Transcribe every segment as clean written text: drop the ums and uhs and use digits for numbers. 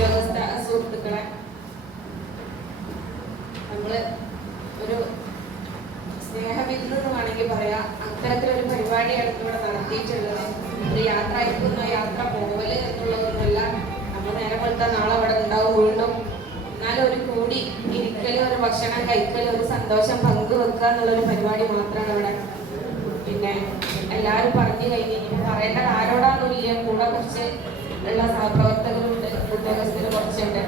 ഉദ്യോഗസ്ഥ സുഹൃത്തുക്കളെ, നമ്മള് ഒരു സ്നേഹവിരുന്ന് എന്ന് വേണമെങ്കിൽ പറയാം. അത്തരത്തിലൊരു പരിപാടിയാണ് ഇവിടെ നടത്തിയിട്ടുള്ളത്. ഒരു യാത്ര അയക്കുന്ന യാത്ര പോവല് എന്നുള്ളതൊന്നുമല്ല. നമ്മൾ നേരം വെളുത്ത നാളെ അവിടെ ഉണ്ടാവും വീണ്ടും. എന്നാലും ഒരു കൂടി ഇരിക്കലും ഒരു ഭക്ഷണം കഴിക്കലും ഒരു സന്തോഷം പങ്കുവെക്കുക എന്നുള്ളൊരു പരിപാടി മാത്രമാണ് ഇവിടെ. പിന്നെ എല്ലാവരും പറഞ്ഞു കഴിഞ്ഞ് ഇനി പറയേണ്ടത് ആരോടാന്നില്ല. കൂടെ കുറച്ച് ഉള്ള സഹപ്രവർത്തകരുണ്ട്, ഉദ്യോഗസ്ഥര് കുറച്ചുണ്ട്.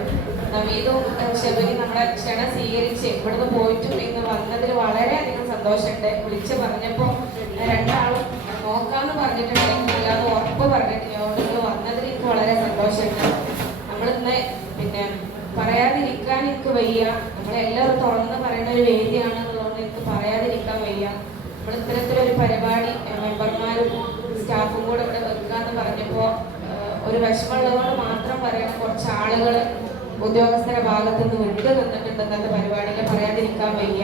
നവീതും ശബരി നമ്മുടെ ക്ഷണം സ്വീകരിച്ച് ഇവിടുന്ന് പോയിട്ടും ഇന്ന് വന്നതിൽ വളരെയധികം സന്തോഷമുണ്ട്. വിളിച്ച് പറഞ്ഞപ്പോൾ രണ്ടാളും നോക്കാന്ന് പറഞ്ഞിട്ടുണ്ടെങ്കിൽ അല്ലാതെ ഉറപ്പ് പറഞ്ഞിട്ടില്ല. അതുകൊണ്ട് വന്നതിൽ എനിക്ക് വളരെ സന്തോഷമുണ്ട്. നമ്മളിന്ന് പിന്നെ പറയാതിരിക്കാൻ എനിക്ക് വയ്യ. നമ്മളെല്ലാവരും തുറന്ന് പറയുന്ന ഒരു വേദിയാണെന്നുള്ളതുകൊണ്ട് എനിക്ക് പറയാതിരിക്കാൻ വയ്യ. നമ്മൾ ഇത്തരത്തിലൊരു പരിപാടി മെമ്പർമാരും സ്റ്റാഫും കൂടെ ഇവിടെ വെക്കാന്ന് പറഞ്ഞപ്പോൾ ഒരു വിഷമമുള്ളതുകൊണ്ട് മാത്രം പറയണം. കുറച്ച് ആളുകൾ ഉദ്യോഗസ്ഥരുടെ ഭാഗത്ത് നിന്ന് വിട്ടു നിന്നിട്ടുണ്ട് ഇന്നത്തെ പരിപാടിയിൽ. പറയാതിരിക്കാൻ വയ്യ.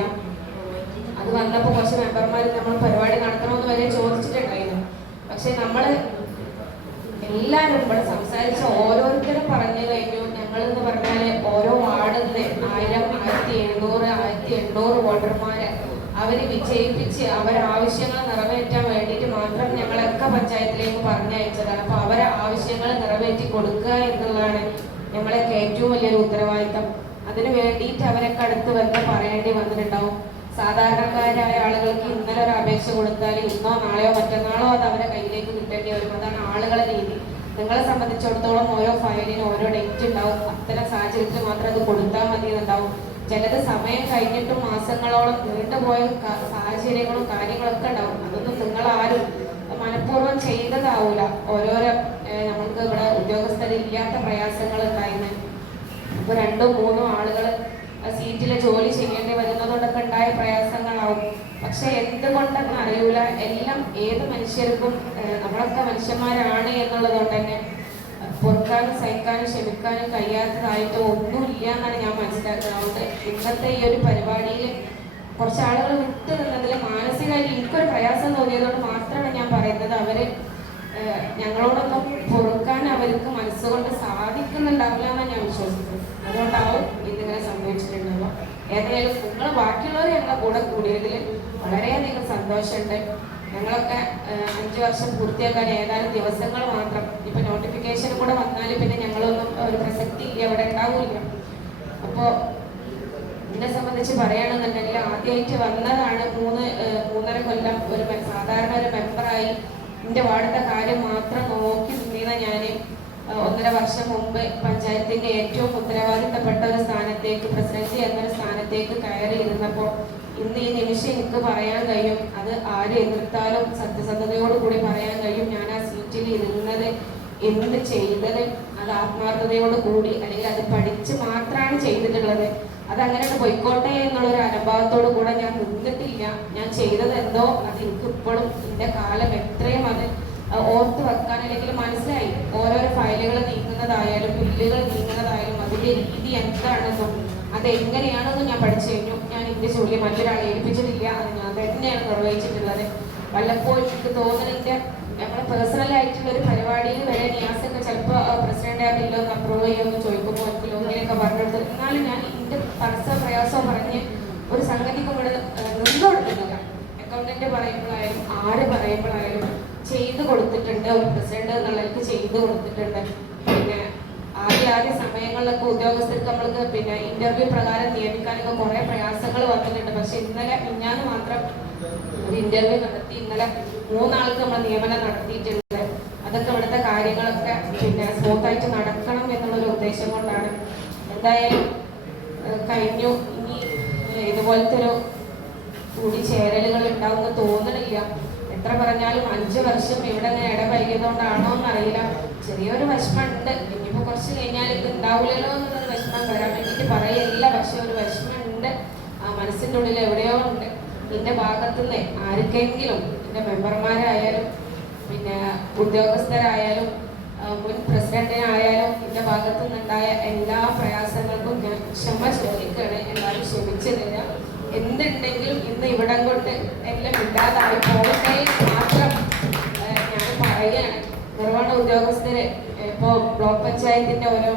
അത് വന്നപ്പോൾ കുറച്ച് മെമ്പർമാർ നമ്മൾ പരിപാടി നടത്തണമെന്ന് വരെ ചോദിച്ചിട്ടുണ്ടായിരുന്നു. പക്ഷെ നമ്മൾ എല്ലാവരും ഇവിടെ സംസാരിച്ച ഓരോരുത്തരും പറഞ്ഞു കഴിഞ്ഞു. ഞങ്ങളെന്ന് പറഞ്ഞാൽ ഓരോ വാർഡിൽ നിന്ന് 1000, 1700, 1800 വോട്ടർമാരെ അവര് വിജയിപ്പിച്ച് അവരെ ആവശ്യങ്ങൾ നിറവേറ്റാൻ വേണ്ടിയിട്ട് മാത്രം ഞങ്ങളൊക്കെ പഞ്ചായത്തിലേക്ക് പറഞ്ഞയച്ചതാണ്. അപ്പൊ അവരെ ആവശ്യങ്ങൾ നിറവേറ്റി കൊടുക്കുക എന്നുള്ളതാണ് ഞങ്ങളൊക്കെ ഏറ്റവും വലിയൊരു ഉത്തരവാദിത്തം. അതിന് വേണ്ടിയിട്ട് അവരൊക്കെ അടുത്ത് വന്ന് പറയേണ്ടി വന്നിട്ടുണ്ടാവും. സാധാരണക്കാരായ ആളുകൾക്ക് ഇന്നലെ ഒരു അപേക്ഷ കൊടുത്താൽ ഇന്നോ നാളെയോ മറ്റന്നാളോ അത് അവരെ കയ്യിലേക്ക് കിട്ടേണ്ടി വരും. അതാണ് ആളുകളെ രീതി. നിങ്ങളെ സംബന്ധിച്ചിടത്തോളം ഓരോ ഫയലിനും ഓരോ ഡേറ്റ് ഉണ്ടാവും. അത്തരം സാഹചര്യത്തിൽ മാത്രം അത് കൊടുത്താൽ മതി എന്നുണ്ടാവും. ചിലത് സമയം കഴിഞ്ഞിട്ടും മാസങ്ങളോളം നീണ്ടുപോയ സാഹചര്യങ്ങളും കാര്യങ്ങളൊക്കെ ഉണ്ടാവും. അതൊന്നും നിങ്ങളാരും മനഃപൂർവ്വം ചെയ്തതാവൂല. ഓരോരോ നമ്മൾക്ക് ഇവിടെ ഉദ്യോഗസ്ഥരില്ലാത്ത പ്രയാസങ്ങൾ ഉണ്ടായിരുന്നു. ഇപ്പൊ 2, 3 ആളുകൾ സീറ്റിലെ ജോലി ചെയ്യേണ്ടി വരുന്നതുകൊണ്ടൊക്കെ ഉണ്ടായ പ്രയാസങ്ങളാവും. പക്ഷെ എന്തുകൊണ്ടെന്ന് അറിയൂല. എല്ലാം ഏത് മനുഷ്യർക്കും നമ്മളൊക്കെ മനുഷ്യന്മാരാണ് എന്നുള്ളത് കൊണ്ട് തന്നെ പൊറുക്കാനും സഹിക്കാനും ക്ഷമിക്കാനും കഴിയാത്തതായിട്ട് ഒന്നുമില്ല എന്നാണ് ഞാൻ മനസ്സിലാക്കുന്നത്. അതുകൊണ്ട് ഇന്നത്തെ ഈ ഒരു പരിപാടിയിൽ കുറച്ച് ആളുകൾ വിട്ടു നിന്നതിൽ മാനസികമായിട്ട് എനിക്കൊരു പ്രയാസം തോന്നിയതുകൊണ്ട് മാത്രമാണ് ഞാൻ പറയുന്നത്. അവര് ഞങ്ങളോടൊന്നും പൊറുക്കാൻ അവർക്ക് മനസ്സുകൊണ്ട് സാധിക്കുന്നുണ്ടാവില്ല എന്നാണ് ഞാൻ വിശ്വസിക്കുന്നത്. അതുകൊണ്ടാവും ഇതിങ്ങനെ സംഭവിച്ചിട്ടുണ്ടാവുക. ഏതായാലും നിങ്ങൾ ബാക്കിയുള്ളവർ ഞങ്ങളെ കൂടെ കൂടിയതിൽ വളരെയധികം സന്തോഷമുണ്ട്. ഞങ്ങളൊക്കെ 5 വർഷം പൂർത്തിയാക്കാൻ ഏതാനും ദിവസങ്ങൾ മാത്രം. ഇപ്പൊ നോട്ടിഫിക്കേഷൻ കൂടെ വന്നാൽ പിന്നെ ഞങ്ങളൊന്നും ഒരു പ്രസക്തി ഇല്ല, അവിടെ ഉണ്ടാവില്ല. അപ്പോൾ എന്നെ സംബന്ധിച്ച് പറയുകയാണെന്നുണ്ടെങ്കിൽ ആദ്യമായിട്ട് വന്നതാണ് 3.5 കൊല്ലം ഒരു സാധാരണ ഒരു മെമ്പറായി എൻ്റെ വാർഡിന്റെ കാര്യം മാത്രം നോക്കി നിന്ന ഞാൻ 1.5 വർഷം മുമ്പ് പഞ്ചായത്തിന്റെ ഏറ്റവും ഉത്തരവാദിത്തപ്പെട്ട ഒരു സ്ഥാനത്തേക്ക്, പ്രസിഡന്റ് എന്നൊരു സ്ഥാനത്തേക്ക് കയറി ഇരുന്നപ്പോൾ ഇന്ന് ഈ നിമിഷം എനിക്ക് പറയാൻ കഴിയും, അത് ആര് എതിർത്താലും സത്യസന്ധതയോടുകൂടി പറയാൻ കഴിയും, ഞാൻ ആ സീറ്റിൽ ഇരുന്നത് എന്ത് ചെയ്തത് അത് ആത്മാർത്ഥതയോട് കൂടി അല്ലെങ്കിൽ അത് പഠിച്ച് മാത്രമാണ് ചെയ്തിട്ടുള്ളത്. അതങ്ങനെ പോയിക്കോട്ടെ എന്നുള്ളൊരു അനുഭവത്തോടു കൂടെ ഞാൻ നിന്നിട്ടില്ല. ഞാൻ ചെയ്തത് എന്തോ അത് എനിക്ക് ഇപ്പോഴും എൻ്റെ കാലം എത്രയും അത് ഓർത്ത് വെക്കാൻ അല്ലെങ്കിൽ മനസ്സിലായി. ഓരോരോ ഫയലുകൾ നീങ്ങുന്നതായാലും ബില്ലുകൾ നീങ്ങുന്നതായാലും അതിൻ്റെ രീതി എന്താണെന്നും അതെങ്ങനെയാണെന്നും ഞാൻ പഠിച്ചു കഴിഞ്ഞു. ഞാൻ എൻ്റെ ജോലി മറ്റൊരാളെ ഏൽപ്പിച്ചിട്ടില്ല, അത് ഞാൻ തന്നെയാണ് നിർവഹിച്ചിട്ടുള്ളത്. വല്ലപ്പോഴും എനിക്ക് തോന്നുന്നതിൻ്റെ നമ്മുടെ പേഴ്സണൽ ആയിട്ടുള്ള ഒരു പരിപാടിയിൽ വരെ നിയാസൊക്കെ ചിലപ്പോൾ പ്രസിഡന്റ് ആ ബില്ലൊന്ന് അപ്രൂവ് ചെയ്യുമെന്ന് ചോദിക്കുമ്പോൾ എനിക്ക് ഇങ്ങനെയൊക്കെ പറഞ്ഞെടുത്ത് എന്നാലും ഞാൻ എൻ്റെ തടസ്സ പ്രയാസം പറഞ്ഞ് ഒരു സംഗതിക്കും ഇവിടെ നിന്നു കൊടുക്കുന്നില്ല. അക്കൗണ്ടന്റ് പറയുമ്പോഴായാലും ആര് പറയുമ്പോഴായാലും ചെയ്തു കൊടുത്തിട്ടുണ്ട്. ഒരു പ്രസിഡന്റ് എന്നുള്ളവർക്ക് ചെയ്തു കൊടുത്തിട്ടുണ്ട്. പിന്നെ ആദ്യ സമയങ്ങളിലൊക്കെ ഉദ്യോഗസ്ഥർക്ക് നമ്മൾക്ക് പിന്നെ ഇന്റർവ്യൂ പ്രകാരം നിയമിക്കാനൊക്കെ കുറെ പ്രയാസങ്ങൾ വന്നിട്ടുണ്ട്. പക്ഷെ ഇന്നലെ മിഞ്ഞാന്ന് മാത്രം ഒരു ഇന്റർവ്യൂ നടത്തി. ഇന്നലെ 3 ആൾക്ക് നമ്മൾ നിയമനം നടത്തിയിട്ടുണ്ട്. അതൊക്കെ ഇവിടുത്തെ കാര്യങ്ങളൊക്കെ പിന്നെ സ്മൂത്തായിട്ട് നടക്കണം എന്നുള്ളൊരു ഉദ്ദേശം കൊണ്ടാണ്. എന്തായാലും കഴിഞ്ഞു. ഇനി ഇതുപോലത്തെ ഒരു കൂടിച്ചേരലുകൾ ഉണ്ടാവുമെന്ന് തോന്നണില്ല. എത്ര പറഞ്ഞാലും 5 വർഷം ഇവിടെ ഇങ്ങനെ ഇടപഴകിയതുകൊണ്ടാണോ എന്നറിയില്ല, ചെറിയൊരു വിഷമമുണ്ട്. ഇനിയിപ്പോൾ കുറച്ച് കഴിഞ്ഞാൽ ഇത് ഉണ്ടാവില്ലല്ലോ എന്നുള്ളൊരു വിഷമം വരാൻ വേണ്ടിയിട്ട് പറയില്ല. പക്ഷെ ഒരു വിഷമമുണ്ട്, ആ മനസ്സിൻ്റെ ഉള്ളിൽ എവിടെയോ ഉണ്ട്. എൻ്റെ ഭാഗത്തുനിന്ന് ആർക്കെങ്കിലും, എൻ്റെ മെമ്പർമാരായാലും പിന്നെ ഉദ്യോഗസ്ഥരായാലും മുൻ പ്രസിഡന്റിനായാലും എൻ്റെ ഭാഗത്തു നിന്നുണ്ടായ എല്ലാ പ്രയാസങ്ങൾക്കും ഞാൻ ക്ഷമ ചോദിക്കുകയാണ്. എല്ലാവരും ക്ഷമിച്ചു തരാം. എന്തുണ്ടെങ്കിലും ഇന്ന് ഇവിടം കൊണ്ട് എല്ലാം ഇല്ലാതായി പോകട്ടെ മാത്രം ഞാൻ പറയുകയാണ്. നിർവഹണ ഉദ്യോഗസ്ഥര് ഇപ്പോൾ ബ്ലോക്ക് പഞ്ചായത്തിന്റെ ഓരോ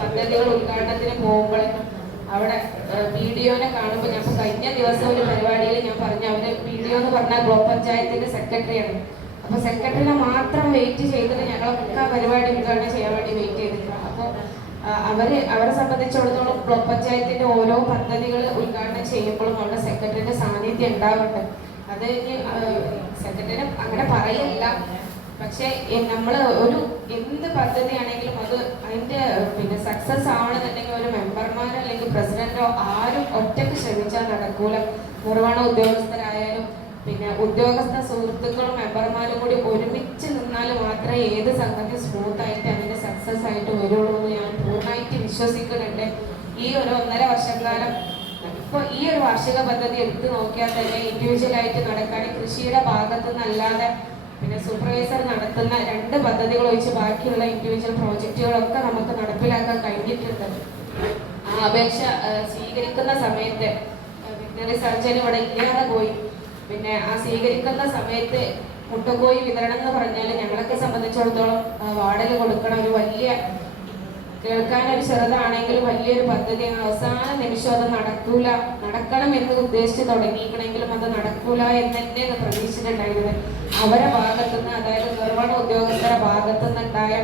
പദ്ധതികൾ ഉദ്ഘാടനത്തിന് പോകുമ്പോൾ അവിടെ വീഡിയോനെ കാണുമ്പോൾ ഞാൻ കഴിഞ്ഞ ദിവസം ഒരു പരിപാടിയിൽ ഞാൻ പറഞ്ഞു, അവര് വീഡിയോ എന്ന് പറഞ്ഞാൽ ബ്ലോക്ക് പഞ്ചായത്തിന്റെ സെക്രട്ടറിയാണ്. അപ്പൊ സെക്രട്ടറിനെ മാത്രം വെയിറ്റ് ചെയ്തിട്ട് ഞങ്ങളൊക്കെ പരിപാടി ഉദ്ഘാടനം ചെയ്യാൻ വേണ്ടി വെയിറ്റ് ചെയ്തിട്ടുണ്ട്. അപ്പോൾ അവരെ സംബന്ധിച്ചിടത്തോളം ബ്ലോക്ക് പഞ്ചായത്തിന്റെ ഓരോ പദ്ധതികൾ ഉദ്ഘാടനം ചെയ്യുമ്പോഴും അവിടെ സെക്രട്ടറിന്റെ സാന്നിധ്യം ഉണ്ടാവുന്നുണ്ട്. അത് സെക്രട്ടറി അങ്ങനെ പറയില്ല, പക്ഷെ നമ്മൾ ഒരു എന്ത് പദ്ധതിയാണെങ്കിലും അത് അതിന്റെ സക്സസ് ആവണമെന്നുണ്ടെങ്കിൽ ഒരു മെമ്പർമാരോ അല്ലെങ്കിൽ പ്രസിഡന്റോ ആരും ഒറ്റക്ക് ശ്രമിച്ചാൽ നടക്കൂല. നിർവഹണ ഉദ്യോഗസ്ഥരായാലും ഉദ്യോഗസ്ഥ സുഹൃത്തുക്കളും മെമ്പർമാരും കൂടി ഒരുമിച്ച് നിന്നാൽ മാത്രമേ ഏത് സംഗതി സ്മൂത്ത് ആയിട്ട് അതിന്റെ സക്സസ് ആയിട്ട് വരുള്ളൂ എന്ന് ഞാൻ പൂർണ്ണമായിട്ട് വിശ്വസിക്കുന്നുണ്ട്. ഈ ഒരു 1.5 വർഷക്കാലം ഇപ്പൊ ഈ ഒരു വാർഷിക പദ്ധതി എടുത്തു നോക്കിയാൽ തന്നെ ഇൻഡിവിജ്വൽ ആയിട്ട് നടക്കാൻ കൃഷിയുടെ ഭാഗത്തു നിന്നല്ലാതെ സൂപ്പർവൈസർ നടത്തുന്ന 2 പദ്ധതികൾ ഒഴിച്ച് ബാക്കിയുള്ള ഇൻഡിവിജ്വൽ പ്രോജക്റ്റുകളൊക്കെ നമുക്ക് നടപ്പിലാക്കാൻ കഴിഞ്ഞിട്ടുണ്ട്. ആ അപേക്ഷ സ്വീകരിക്കുന്ന സമയത്ത് വെറ്ററിനറി സർജൻ ഇവിടെ ഇല്ലാതെ പോയി. ആ സ്വീകരിക്കുന്ന സമയത്ത് മുട്ടക്കോഴി വിതരണം എന്ന് പറഞ്ഞാൽ ഞങ്ങളൊക്കെ സംബന്ധിച്ചിടത്തോളം വാർഡിൽ കൊടുക്കണ ഒരു വലിയ, കേൾക്കാനൊരു ചെറുതാണെങ്കിലും വലിയൊരു പദ്ധതിയാണ്. അവസാന നിമിഷം അത് നടക്കണം എന്ന് ഉദ്ദേശിച്ച് തുടങ്ങിയിരിക്കണമെങ്കിലും അത് നടക്കൂല എന്ന് തന്നെയാണ് പ്രതീക്ഷിച്ചിട്ടുണ്ടായിരുന്നത്. അവരെ ഭാഗത്തുനിന്ന്, അതായത് നിർവഹണ ഉദ്യോഗസ്ഥരുടെ ഭാഗത്തുനിന്നുണ്ടായ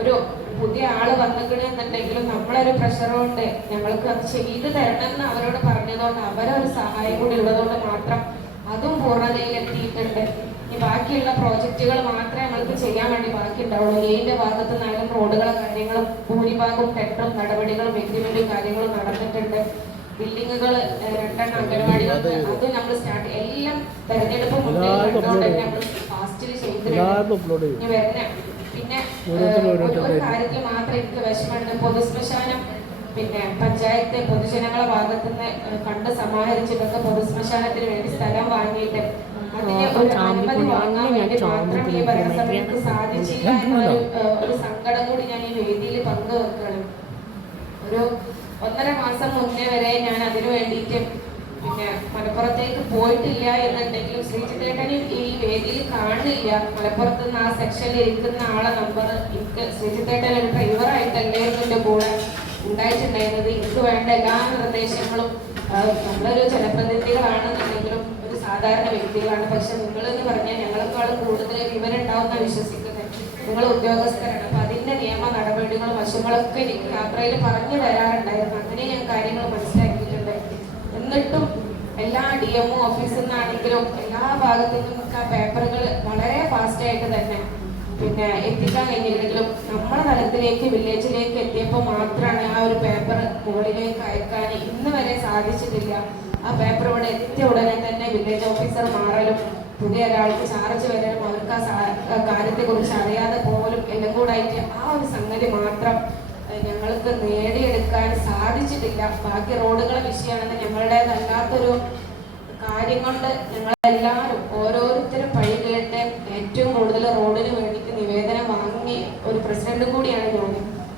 ഒരു പുതിയ ആള് വന്നിക്കണെന്നുണ്ടെങ്കിലും നമ്മളൊരു പ്രഷർ കൊണ്ട് ഞങ്ങൾക്ക് അത് ചെയ്തു തരണം എന്ന് അവരോട് പറഞ്ഞതുകൊണ്ട് അവരൊരു സഹായം കൂടി ഉള്ളതുകൊണ്ട് മാത്രം അതും പൂർണ്ണതയിലെത്തിയിട്ടുണ്ട്. ഈ ബാക്കിയുള്ള പ്രോജക്റ്റുകൾ മാത്രമേ നമ്മൾക്ക് ചെയ്യാൻ വേണ്ടി ബാക്കി ഉണ്ടാവുള്ളൂ. ഏതിന്റെ ഭാഗത്തു നിന്നാലും റോഡുകളും കാര്യങ്ങളും ഭൂരിഭാഗവും ടെൻഡറും നടപടികളും എഗ്രിമെന്റും കാര്യങ്ങളും നടന്നിട്ടുണ്ട്. ബിൽഡിങ്ങുകൾ 2 അംഗൻവാടികൾ അത് നമ്മൾ സ്റ്റാർട്ട് എല്ലാം തെരഞ്ഞെടുപ്പ് മുന്നേ കണ്ടുകൊണ്ട് തന്നെ നമ്മൾ ഫാസ്റ്റിൽ ചെയ്തിട്ടുണ്ട്. ഇനി വരുന്ന ഒരു കാര്യത്തിൽ മാത്രം എനിക്ക് വിഷമമുണ്ട്. പൊതുശ്മശാനം പഞ്ചായത്ത് പൊതുജനങ്ങളെ ഭാഗത്തുനിന്ന് കണ്ട് സമാഹരിച്ചിട്ടൊക്കെ പൊതുശ്മശാനത്തിന് വേണ്ടി സ്ഥലം വാങ്ങിയിട്ട് അതിന് ഒരു അനുമതി വാങ്ങാൻ വേണ്ടി മാത്രം ഈ ഭരണസമിതിക്ക് സാധിച്ചില്ല എന്നൊരു ഒരു സങ്കടം കൂടി ഞാൻ ഈ വേദിയിൽ പങ്കുവെക്കണം. ഒരു 1.5 മാസം മുന്നേ വരെ ഞാൻ അതിനു വേണ്ടിയിട്ട് മലപ്പുറത്തേക്ക് പോയിട്ടില്ല എന്നുണ്ടെങ്കിലും ശ്രീജിത്തേട്ടന് ഈ വേദിയിൽ കാണില്ല. മലപ്പുറത്ത് നിന്ന് ആ സെക്ഷനിൽ ഇരിക്കുന്ന ആളെ നമ്പർ എനിക്ക് ശ്രീജിത്തേട്ടൻ ഒരു ഡ്രൈവറായിട്ടല്ലേ എന്റെ കൂടെ ഉണ്ടായിട്ടുണ്ടായിരുന്നത്. എനിക്ക് വേണ്ട എല്ലാ നിർദ്ദേശങ്ങളും നമ്മളൊരു ജനപ്രതിനിധികളാണെന്നുണ്ടെങ്കിലും ഒരു സാധാരണ വ്യക്തികളാണ്. പക്ഷെ നിങ്ങളെന്ന് പറഞ്ഞാൽ ഞങ്ങളെക്കാളും കൂടുതൽ വിവരം ഉണ്ടാവുന്ന വിശ്വസിക്കുന്നത് നിങ്ങൾ ഉദ്യോഗസ്ഥരാണ്. അപ്പൊ അതിന്റെ നിയമ നടപടികളും വശങ്ങളൊക്കെ എനിക്ക് യാത്രയിൽ പറഞ്ഞു തരാറുണ്ടായിരുന്നു. അങ്ങനെ ഞാൻ കാര്യങ്ങൾ മനസ്സിലാക്കിയിട്ടുണ്ട്. എന്നിട്ടും എല്ലാ DMO ഓഫീസിൽ നിന്നാണെങ്കിലും എല്ലാ ഭാഗത്തു നിന്നും ആ പേപ്പറുകൾ വളരെ ഫാസ്റ്റായിട്ട് തന്നെ എത്തിക്കാൻ കഴിഞ്ഞില്ലെങ്കിലും നമ്മുടെ തലത്തിലേക്ക് വില്ലേജിലേക്ക് എത്തിയപ്പോൾ മാത്രമാണ് ആ ഒരു പേപ്പർ മുകളിലേക്ക് അയക്കാൻ ഇന്ന് വരെ സാധിച്ചിട്ടില്ല. ആ പേപ്പർ ഇവിടെ എത്തിയ ഉടനെ തന്നെ വില്ലേജ് ഓഫീസർ മാറലും പുതിയ ഒരാൾക്ക് ചാർജ് വരാനും അവർക്ക് ആ കാര്യത്തെക്കുറിച്ച് അറിയാതെ പോലും എല്ലാം കൂടായിട്ട് ആ ഒരു സംഗതി മാത്രം ഞങ്ങൾക്ക് നേടിയെടുക്കാൻ സാധിച്ചിട്ടില്ല. ബാക്കി റോഡുകളെ വിഷയമാണെന്ന് ഞങ്ങളുടേതല്ലാത്തൊരു കാര്യം കൊണ്ട് ഞങ്ങളെല്ലാവരും ഓരോരുത്തരും പഴി കേട്ട് ഏറ്റവും കൂടുതൽ റോഡിന് വേണ്ടിയിട്ട് നിവേദനം വാങ്ങി ഒരു പ്രസിഡന്റ് കൂടിയാണ് ഞാൻ.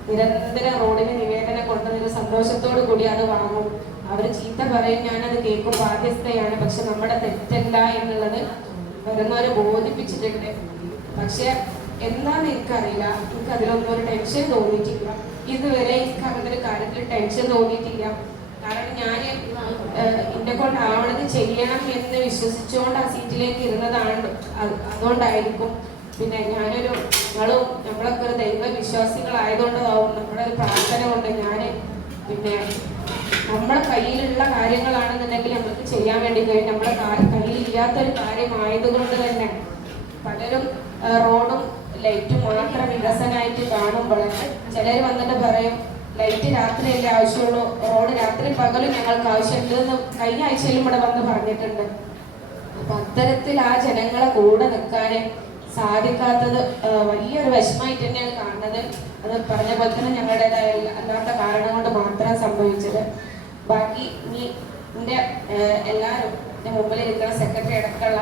നിരന്തരം റോഡിന് നിവേദനം കൊണ്ടുവന്നൊരു സന്തോഷത്തോടു കൂടി അത് വാങ്ങും. അവർ ചീത്ത പറയും, ഞാനത് കേൾക്കും, ബാധ്യസ്ഥയാണ്. പക്ഷെ നമ്മുടെ തെറ്റല്ല എന്നുള്ളത് വരുന്നവരെ ബോധിപ്പിച്ചിട്ടുണ്ട്. പക്ഷെ എന്താന്ന് എനിക്കറിയില്ല, എനിക്ക് അതിലൊന്നും ഒരു ടെൻഷൻ തോന്നിയിട്ടില്ല. ഇതുവരെ എനിക്ക് അങ്ങനത്തെ ഒരു കാര്യത്തിൽ ടെൻഷൻ തോന്നിയിട്ടില്ല. കാരണം ഞാൻ എന്നെ കൊണ്ടാവണത് ചെയ്യണം എന്ന് വിശ്വസിച്ചുകൊണ്ട് ആ സീറ്റിലേക്ക് ഇരുന്നതാണ്. അതുകൊണ്ടായിരിക്കും. നമ്മളൊക്കെ ഒരു ദൈവ വിശ്വാസികളായതുകൊണ്ടാവും നമ്മുടെ ഒരു പ്രാർത്ഥന കൊണ്ട് ഞാൻ നമ്മളെ കയ്യിലുള്ള കാര്യങ്ങളാണെന്നുണ്ടെങ്കിൽ നമുക്ക് ചെയ്യാൻ വേണ്ടി കഴിയും. നമ്മളെ കയ്യിലില്ലാത്തൊരു കാര്യമായതുകൊണ്ട് തന്നെ പലരും റോഡും ലൈറ്റും മാത്രം വികസനമായിട്ട് കാണുമ്പോൾ ചിലർ വന്നിട്ട് പറയും ലൈറ്റ് രാത്രിയല്ലേ ആവശ്യമുള്ളൂ, റോഡ് രാത്രി പകലും ഞങ്ങൾക്ക് ആവശ്യമുണ്ട് എന്ന് കഴിഞ്ഞ ആഴ്ചയിലും ഇവിടെ വന്ന് പറഞ്ഞിട്ടുണ്ട്. അപ്പൊ അത്തരത്തിൽ ആ ജനങ്ങളെ കൂടെ നിൽക്കാൻ സാധിക്കാത്തത് വലിയൊരു വിഷമമായിട്ട് തന്നെയാണ് കാണുന്നത്. അത് പറഞ്ഞ പോലെ തന്നെ ഞങ്ങളുടേതായ അല്ലാത്ത കാരണം കൊണ്ട് മാത്രം സംഭവിച്ചത്. ബാക്കി ഇനി എൻ്റെ എല്ലാവരും എൻ്റെ മുമ്പിലിരിക്കുന്ന സെക്രട്ടറി അടക്കമുള്ള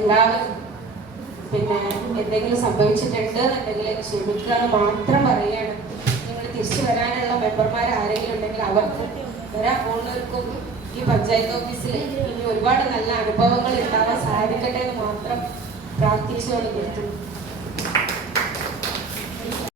എല്ലാവരും എന്തെങ്കിലും സംഭവിച്ചിട്ടുണ്ട് എന്നുണ്ടെങ്കിൽ ക്ഷമിക്കുക എന്ന് മാത്രം പറയുകയാണ്. നിങ്ങൾ തിരിച്ചു വരാനുള്ള മെമ്പർമാർ ആരെങ്കിലും ഉണ്ടെങ്കിൽ അവർക്കും വരാൻ പോകുന്നവർക്കും ഈ പഞ്ചായത്ത് ഓഫീസിൽ ഇനി ഒരുപാട് നല്ല അനുഭവങ്ങൾ ഉണ്ടാവാൻ സാധിക്കട്ടെ എന്ന് മാത്രം പ്രാർത്ഥിച്ചുകൊണ്ട് നിർത്തുന്നു.